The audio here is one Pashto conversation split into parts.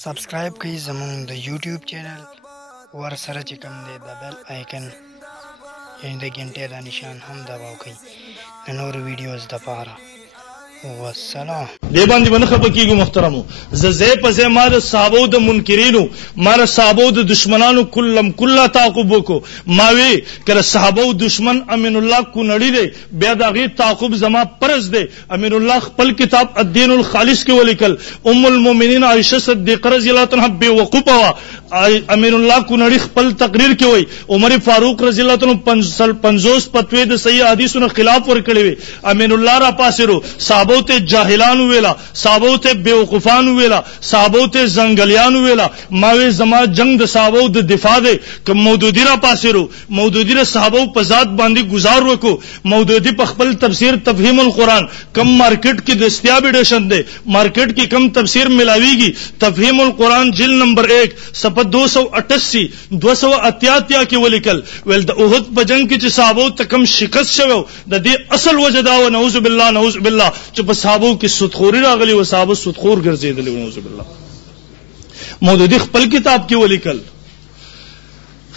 سبسکرایب کړئ زموږ د یوټیوب چینل ورسره چې کوم دی د بیل آیکن یعنی د غنټې د نشان هم دباو کړئ د نورو ویډیوز دپاره. والسلام. دی باندې باندې خبر کیږي محترمو زه په زه مار صحابو د منکرینو مار صحابو د دشمنانو کله تعقب وکړو ما وی کړه صحابو دشمن امین الله کو نړی دی بیا دغه تعقب زما پرز دی. امین الله خپل کتاب الدین الخالص کې ولیکل ام المؤمنین عائشه صدیقه رضی الله عنها بے وقوفه وا. امین الله کو نړی خپل تقریر کې وای عمر فاروق رضی الله عنه 50 فتوی د صحیح حدیثونو خلاف ور کړی وی. امین الله را پاسرو صحابو ته جاهلان ویلا صحابو ته بیوقوفان ویلا صحابو ته زنګلیان ویلا ماوي زما جنگ د صحابو د دفاع ده ک مودودی را پاسرو مودودی را صحابو په ذات باندې گزار وکړو. مودودی په خپل تفسیر تفهیم القرآن کم مارکیټ کې دستیاب ایډیشن ده مارکیټ کې کم تفسیر ملاویږي تفهیم القرآن جلد نمبر 1 صفحه 288 288 کې ولیکل ول د احد په جنگ کې چې صحابو ته کم شکست شوه د دې اصل وجه دا و نعوذ بالله چې په صحابو کې سودخوري راغلي و صحابه سودخور ګرځیدل نعوذ بالله. مودودی خپل کتاب کې ولیکل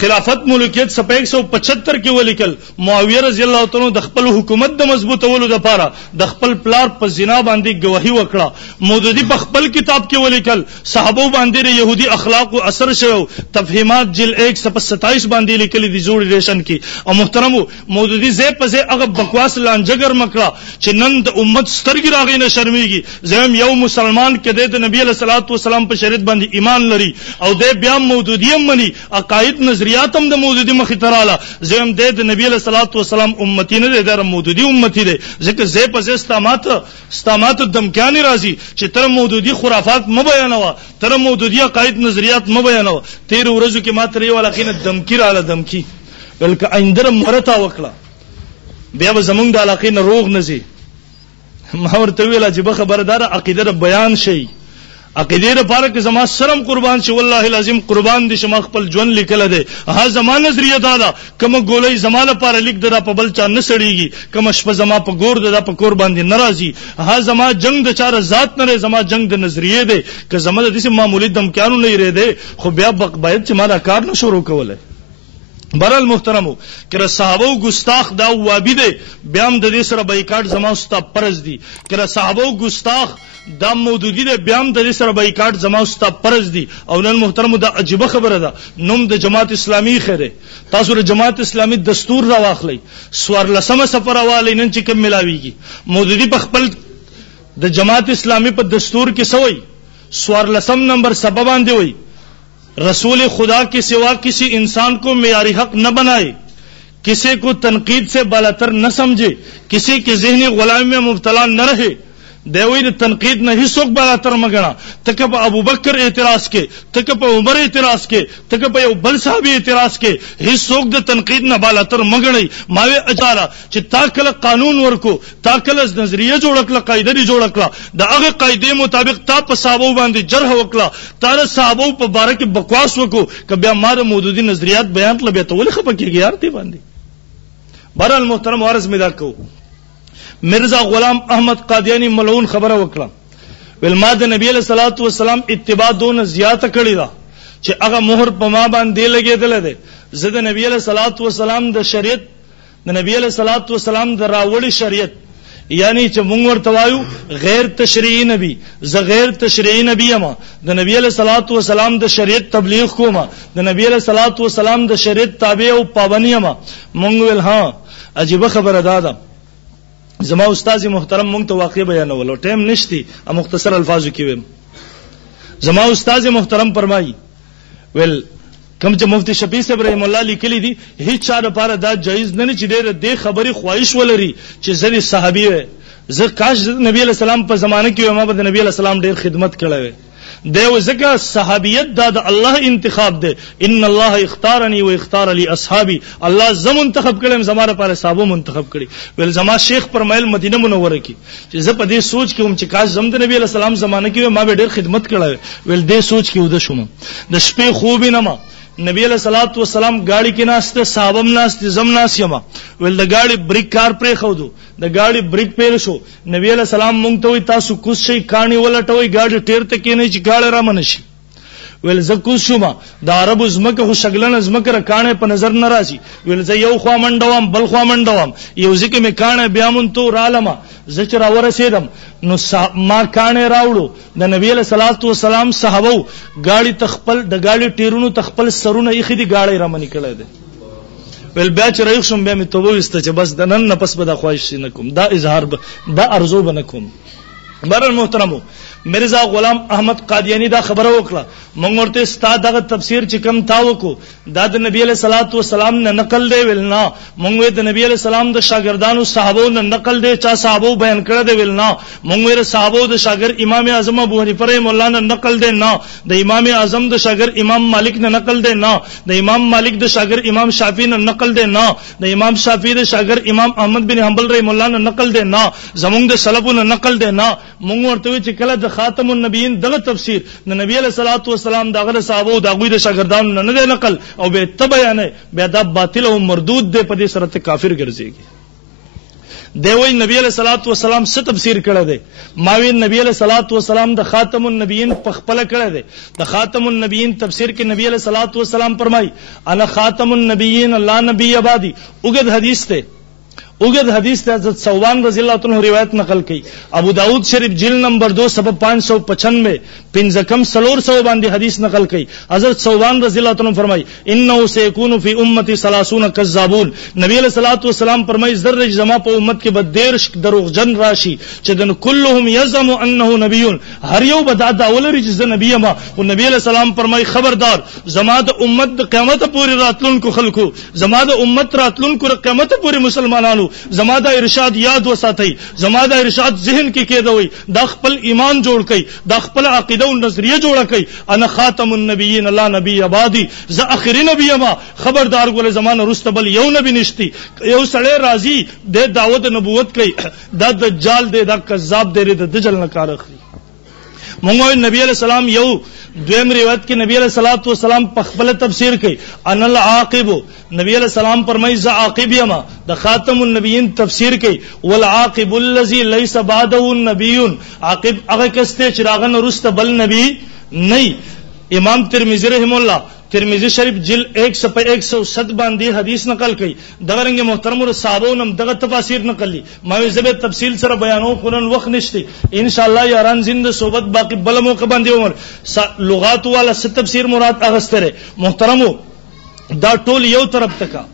خلافت ملکیت صفحه 175 کې ولیکل معاویه رضی الله تعالی د خپل حکومت د مضبوطولو لپاره د خپل پلار په زنا باندې گواهی وکړه. مودودی په خپل کتاب کې ولیکل صحابه باندې يهودي اخلاق او اثر شوه تفهیمات جلد 1 صفحه 27 باندې لیکلي دي جوړ ریشن کې. او محترمو مودودی زه په زه هغه بکواس لانجګر مکړه چې نن د امت سترګې راغې نه شرمېږي. زم یو مسلمان کې د نبی صلی الله علیه وسلم په شریعت باندې ایمان لري او د بیا مودودی مني عقاید نظریاتم د مودودی مخې تراله زم د نبی صلی الله علیه وسلم امتی نه دی د مودودی امتی دی ځکه زه په زه استامات دمکانی راځي چې تر مودودی خرافات م بیانوا تر مودودی عقاید نظریات م بیانوا. تیر ورځو کې ما تر یو علاقې دمکی رااله دمکی بلکې آینده مرتا وکړه بیا به زمونږ د علاقې نه روغ نزي. ما ورته ویل چې به خبردار عقیده بیان شي عقیده لپاره کې زما سرم قربان شي والله لازم قربان دي شما خپل ژوند لیکل دي ها زما نظریه دا ده کوم ګولې زما لپاره لیک ده په بل چا نه سړيږي کوم شپه زما په ګور ده په کور باندې ناراضي ها زما جنگ د چاره ذات نه زما جنگ د نظریه ده که زما د دې معمولی دمکانو نه لري ده خو بیا باید چې ما دا کار نه شروع کوله. برال محترمو کړه صحابه ګستاخ دا وابي دي بیا هم د دې سره بایکاټ زما استا پرز دي کړه صحابه ګستاخ دا مودودی ده بیا هم د دې سره بایکاټ زما استا پرز دي. او نن محترمو دا عجیب خبره ده نوم د جماعت اسلامي خره تاسو د جماعت اسلامي دستور را واخلئ سوار لسمه سفر حواله نن چې کوم ملاويږي مودودی په خپل د جماعت اسلامي په دستور کې سوی سوار لسم نمبر سبب باندې وای رسول خدا کے سوا کسی انسان کو معیاری حق نہ بنائے کسی کو تنقید سے بالاتر نہ سمجھے کسی کے ذہنی غلامی میں مبتلا نہ رہے. دیوی د تنقید نه هیڅوک بالاتر مګنا تکه په ابوبکر اعتراض کې تکه په عمر اعتراض کې تکه په یو بل صحابي اعتراض کې هیڅوک د تنقید نه بالاتر مګنی. ماوي اجاله چې تا کله قانون ورکو تا کله نظریه جوړ کړه قاعده جوړ کړه د هغه قاعده مطابق تا په صحابه باندې جرح وکړه تا له صحابه په باره کې بکواس وکړو ک بیا ما د مودودی نظریات بیان کړل به ته ولې خپه کېږي یار دی باندې. بهرحال محترم عرض مې دا کو مرزا غلام احمد قادیانی ملعون خبره وکړه ول ما د نبی صلی الله علیه وسلم اتباع دون زیاته کړی دا چې هغه مہر په ما باندې لګیدل دی. زه د نبی صلی الله علیه وسلم د شریعت د نبی صلی الله علیه وسلم د راوړی شریعت یعنی چې مونږ ورته وایو غیر تشریعی نبی زه غیر تشریعی نبی یم د نبی صلی الله علیه وسلم د شریعت تبلیغ کوم د نبی صلی الله علیه وسلم د شریعت تابع او پابند یم. مونږ ول ها عجیب خبره ده زما استاد محترم مونږ ته واقع بیانولو ټیم نشتی مختصر الفاظو کې ویم. زما استاد محترم فرمایي ول کوم چې مفتی شفیع صاحب رحم الله لیکلي دي هیڅ چا لپاره دا جایز نه چې ډېر د خبرې خواهش ولري چې زه صحابي وې زه کاش نبی علیہ السلام په زمانه کې ما به نبی علیہ السلام ډېر خدمت کړی وې دیو زکه صحابیت دا د الله انتخاب ده ان الله اختارني و اختار لي اصحابي الله زم منتخب کړم زما لپاره صحابه منتخب کړي. ول زما شیخ فرمایل مدینه منوره کې چې زه په دې سوچ کې هم چې کاش زم د نبی علیہ السلام زمانه کې ما به ډېر خدمت کړی ول دې سوچ کې ودا شوم د شپې خوب نه ما نبی علیہ الصلوۃ والسلام گاڑی کې ناشته صحابم ناشته زم ناسیما ول د گاڑی بریک کار پرې خو دو د گاڑی بریک پېل شو نبی علیہ السلام مونږ ته وي تاسو کوس شي کانی ولټوي گاڑی ټیر ته کې نه چې گاڑی را منشي ویل زه کوز شوم د عربو ځمکه خو شګلنه ځمکه کاڼې په نظر نه راځي ویل زه یو خوا منډوم بل خوا منډوم یو ځکه مې کاڼې بیا مون تو رالمه زه چې راورسېدم نو ما کاڼې راوړو د نبی علیه الصلاۃ والسلام صحابه گاڑی تخپل د گاڑی ټیرونو تخپل سرونه ایخي دي گاڑی را منی کړی دی ویل بیا چې رایښ شوم بیا مې توبه وسته چې بس د نن نه پس به دا خواهش نه کوم دا اظهار دا ارزو به نه کوم. بهرحال محترمو مرزا غلام احمد قادیانی دا خبره وکړه موږ ورته ستا دغه تفسیر چې کم تا وکړو دا د نبی علیه الصلاۃ والسلام نه نقل دی ویل نه موږ د نبی علیه السلام د شاګردانو صحابو نه نقل دی چا صحابو بیان کړی دی ویل نه موږ د صحابو د شاګرد امام اعظم ابو حنیفه رحمه الله نه نقل دی نه د امام اعظم د شاګرد امام مالک نه نقل دی نه د امام مالک د شاګرد امام شافعی نه نقل دی نه د امام شافعی د شاګرد امام احمد بن حنبل رحمه الله نه نقل دی نه زموږ د سلفو نه نقل دی نه موږ ورته چې کله د خاتم النبیین دغه تفسیر د نبی علیہ الصلوۃ والسلام دغه صحابه او دغه د شاګردانو نه نقل او به تبیا نه بیا دا باطل او مردود دی په دې سره ته کافر ګرځيږي دی وی نبی علیہ الصلوۃ والسلام څه تفسیر کړی دی ماوی نبی علیہ الصلوۃ والسلام د خاتم النبیین په خپل کړی دی د خاتم النبیین تفسیر کې نبی علیہ الصلوۃ والسلام فرمای انا خاتم النبیین لا نبی بعدی وګد حدیث ته اوگد حدیث تے حضرت ثوبان رضی اللہ عنہ روایت نقل کی ابو داؤد شریف جلد نمبر 2 صفحہ 595 پنځکم سلور سو باندې حدیث نقل کی حضرت ثوبان رضی اللہ عنہ فرمائی انه سيكون في امتي 30 كذابون نبی علیہ الصلوۃ والسلام فرمائی ذر جما په امت کې بدیر دروغجن راشي چې دن كلهم يزعم انه نبي هر یو بدا داولري چې نبی ما او نبی علیہ السلام فرمائی خبردار زما د امت د قیامت پورې راتلونکو خلکو زما د امت راتلونکو قیامت پورې مسلمانانو زما دا ارشاد یاد وساتئ زما دا ارشاد ذهن کې کېدوي دا خپل ایمان جوړ کړئ دا خپل عقیده او نظریه جوړ کړئ انا خاتم النبیین لا نبی بعدی ز اخری نبی ما خبردار ګول زمانه رستبل یو نبی نشتی یو سړی راضی د دعوت نبوت کوي دا دجال دی دا کذاب دی د دجل نه کار اخلي مونږ نبی علیہ السلام یو دویم روایت کې نبی علیہ الصلوۃ والسلام په خپل تفسیر کوي ان العاقب نبی علیہ السلام فرمایي ز عاقب یما د خاتم النبیین تفسیر کوي والعاقب الذي ليس بعده النبي عاقب هغه کسته چې راغن رست بل نبی نه. امام ترمذی رحم الله ترمذی شریف جلد 100 باندې حدیث نقل کړي دغه رنګ محترم او صحابو نم دغه تفاسیر نقل دي ما زبې تفصیل سره بیانو قرآن وخت نشته ان شاء الله یاران زنده صحبت باقی بل موقع باندې عمر لغات والا ست تفسیر مراد اغستره محترمو دا ټول یو طرف تکا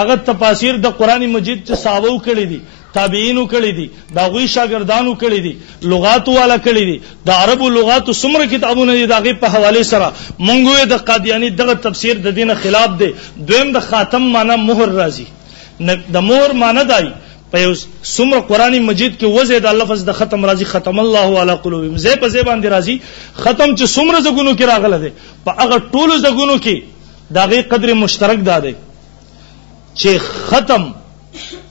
هغه تفاسیر د قران مجید چې صحابو کړي دي تابعینو کړي دي دا غوي شاګردانو کړي دي لغات والا کړي دي د عربو لغات څومره کتابونه دي دغه په حواله سره مونږه د قادیانی دغه تفسیر د دینه خلاف دی. دویم د خاتم معنی مہر راځي د مہر معنی دای په څومره قران مجید کې وزه د لفظ د ختم راځي ختم الله علی قلوبهم زې په زې باندې راځي ختم چې څومره زګونو کې راغله دي په هغه ټولو زګونو کې دغه قدر مشترک ده چې ختم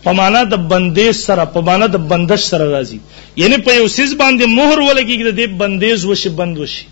په معنا د بندیز سره په معنا د بندش سره راځي یعنی په یو سیس باندې مہر ولګي د بندیز وشي بند وشي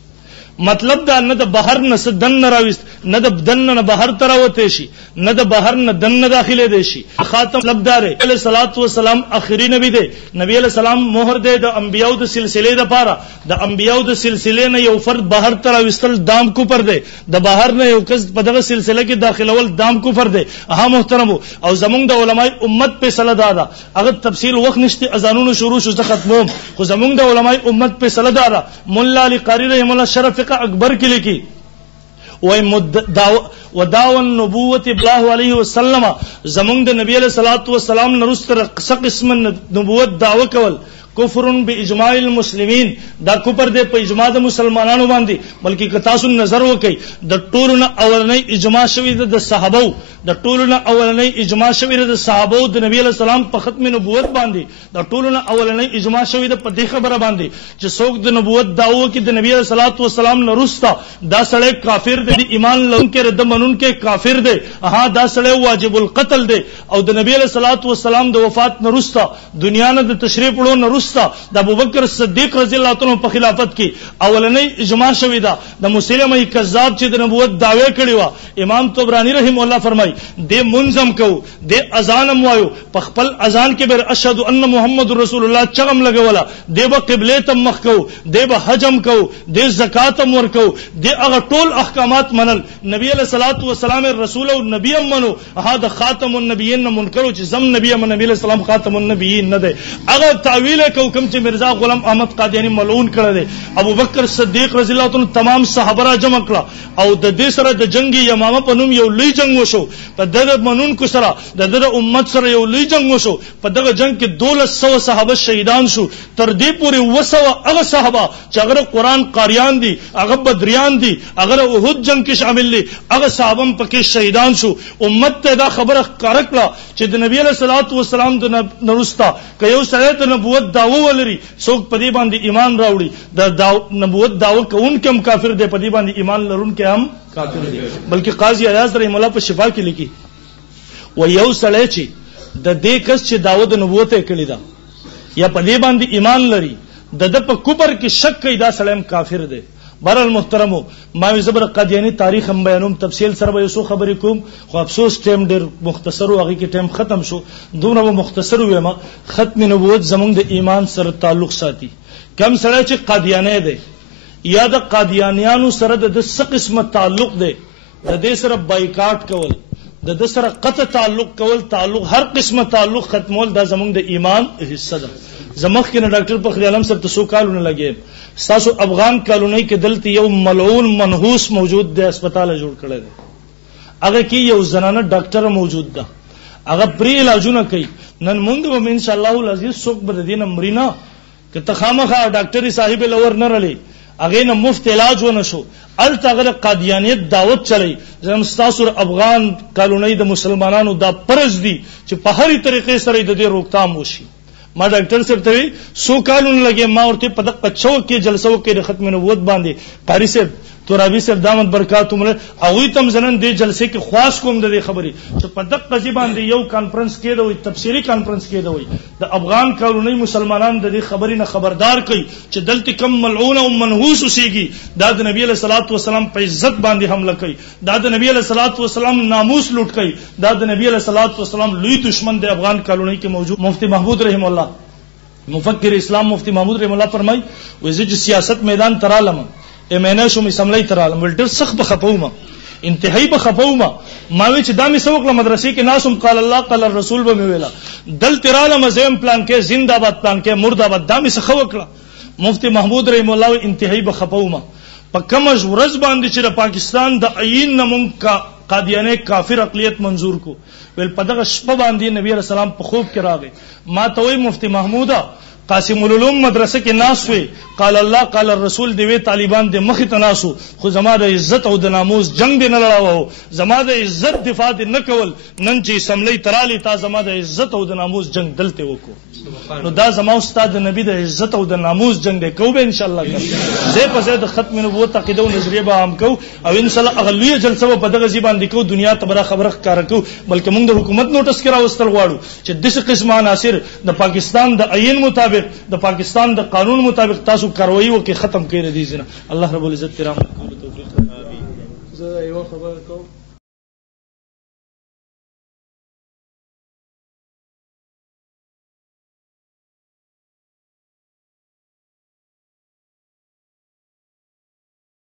مطلب دا نه د بهر نه سدن نه راوست نه د بدن نه بهر تراوته شي نه د بهر نه دن نه داخله دي شي خاتم لبدار علیہ الصلوۃ والسلام اخری نبی دی نبی علیہ السلام مہر دی د انبیاء د سلسله د پاره د انبیاء د سلسله نه یو فرد بهر تراوستل دام کو پر دی د بهر نه یو کس په دغه سلسله کې داخلول دام کو پر دی ها محترمو او زمونږ د علماء امت په سلا دادا هغه تفصیل وخت نشته اذانونو شروع شو ختموم خو زمونږ د علماء امت په سلا دادا مولا علی قاری رحم الله شرف اکبر کے لئے کی وداو النبوت الله علیہ وسلم زمونږ د نبی علیہ الصلوۃ والسلام نرست قسم نبوت دعوه کول کفر باجماع المسلمین دا کفر دے په اجماع د مسلمانانو باندې بلکې کتاسو نظر وکي د ټولنا اولنۍ اجماع شوی د صحابه د ټولنا اولنۍ اجماع شوی د صحابه د نبی علیہ السلام په ختم نبوت باندې د ټولنا اولنۍ اجماع شوی د په دې خبره باندې چې څوک د نبوت داوو کې د نبی علیہ الصلوۃ والسلام نرستا دا سړی کافر دی ایمان لرونکي رد منونکي کافر دی ها دا سړی واجب القتل دی او د نبی علیہ الصلوۃ والسلام د وفات نرستا دنیا نه د تشریف وړو نرستا نرستا د ابوبکر صدیق رضی الله تعالی په خلافت کې اولنۍ اجماع شوې ده د مسلمه کذاب چې د نبوت دعوی کړی و. امام طبرانی رحم الله فرمای د منظم کو د اذان وایو په خپل اذان کې بر اشهد ان محمد رسول الله چغم لګولا د به قبله ته مخ کو د به حجم کو د زکات ور کو د هغه ټول احکامات منل. نبی علیہ الصلوۃ والسلام رسول او نبی منو هدا خاتم النبیین منکرو چې زم نبی علیہ السلام خاتم النبیین نه دی. هغه تعویل کو کوم چې مرزا غلام احمد قادیانی ملعون کړی دی. ابوبکر صدیق رضی الله عنه تمام صحابه را جمع کړه او د دې سره د جنگ یمامه په نوم یو لوی جنگ وشو. په دغه منون کو سره د امت سره یو لوی جنگ وشو. په دغه جنگ کې 1200 صحابه شهیدان شو. تر دې پورې وسو هغه صحابه چې هغه قرآن قاریان دي هغه بدریان دي هغه احد جنگ کې شامل دي هغه صحابه پکې شهیدان شو. امت ته دا خبره کارکړه چې د نبی علیہ الصلوۃ والسلام د نرستا که یو سره د نبوت داوا ولري څوک په دې باندې ایمان راوړي د نبوت داوا کوونکی هم کافر دی په دې باندې ایمان لرونکی هم کافر دی. بلکې قاضی ایاز رحم الله په شفا کې لیکي و یو سړی چې د دې کس چې داوا د نبوت یې کړی دا یا په دې باندې ایمان لري د په کفر کې شک کوي دا سړی کافر دی. بهرحال محترمو ما زبر قادیانی تاریخ هم بیانوم تفصیل سره به یو څه خبرې کوم خو افسوس ټیم ډېر مختصر و هغې کې ټیم ختم شو. دومره به مختصر ویم ختم نبوت زمونږ د ایمان سره تعلق ساتي. کم سړی چې قادیانی دی یا د قادیانیانو سره د څه قسمه تعلق دی د دې سره بایکاټ کول د دې سره قطع تعلق کول تعلق هر قسمه تعلق ختمول دا زمونږ د ایمان حصہ ده. زمخ کې نه ډاکټر فخری عالم صاحب ته 100 کالونه لګي تاسو افغان کالونی کې دلته یو ملعون منحوس موجود دی هسپتال جوړ کړی دی هغه کې یو زنانه ډاکټر موجود ده هغه پری علاجونه کوي. نن موږ به ان شاء الله العزیز څوک به د دین امرینا که تخامخه ډاکټري صاحب لور نه رلی هغه نه مفت علاج ونه شو الته هغه قادیانیت دعوت چلی زم تاسو افغان کالونی د مسلمانانو دا پرز دي چې په هرې طریقې سره د دې روکتام وشي. ما ډاکټر صاحب ته 100 کالونه لګي ما ورته په دغه 25 کې جلسو کې د ختم نبوت باندې قاری صاحب ترابی صاحب دامت برکاتهم او تم زنن دې جلسې کې خاص کوم د دې خبرې چې په دغه قضیه باندې یو کانفرنس کې دوی تفسیری کانفرنس کې دوی د افغان کالونی مسلمانان د دې خبرې نه خبردار کړي چې دلته کم ملعون او منحوس اوسېږي دا د نبی علیہ الصلوۃ والسلام په عزت باندې حمله کوي دا د نبی علیہ الصلوۃ والسلام ناموس لوټ کوي دا د نبی علیہ الصلوۃ والسلام لوی دشمن د افغان کالونی کې موجود. مفتی محمود رحم الله مفکر اسلام مفتی محمود رحم الله فرمای وزج سیاست میدان ترالم امنه شو می سملای ترالم ولټر سخت بخپوما انتهایی بخپوما ما وی چې دا می سوق مدرسې کې ناسم قال الله قال الرسول به ویلا دل ترالم زم پلان کې زنده‌باد پلان کې مرده‌باد دا می سخه وکړه. مفتی محمود رحم الله انتهایی بخپوما په کومه ورځ باندې چې د پاکستان د عین نمون کا قادیانه کافر اقلیت منظور کو ول په دغه شپه باندې نبی رسول الله په خوب کې راغی ما ته وی مفتی محمودا قاسم العلوم مدرسه کې ناس وی قال الله قال الرسول دی وی طالبان د مخ ته ناسو خو زما د عزت او د ناموس جنگ دی نه لړاوه زما د عزت دفاع دی نه کول نن چې سملی ترالی تا زما د عزت او د ناموس جنگ دلته وکړو نو دا زما استاد د نبی د عزت او د ناموس جنگ دی کو به ان شاء الله کوي زه په زید ختم نبوت عقیده او نظریه به عام کو او ان شاء الله اغلیه جلسه په دغه زبان دی کو دنیا ته بره خبره کار کو بلکې موږ د حکومت نوټس کرا وستل غواړو چې دغه قسمه عناصر د پاکستان د عین مطابق د پاکستان د قانون مطابق تاسو کاروایی وکي ختم کړئ دي زنه الله رب العزت کرام کول توفیق. امين. زه یو خبر کوم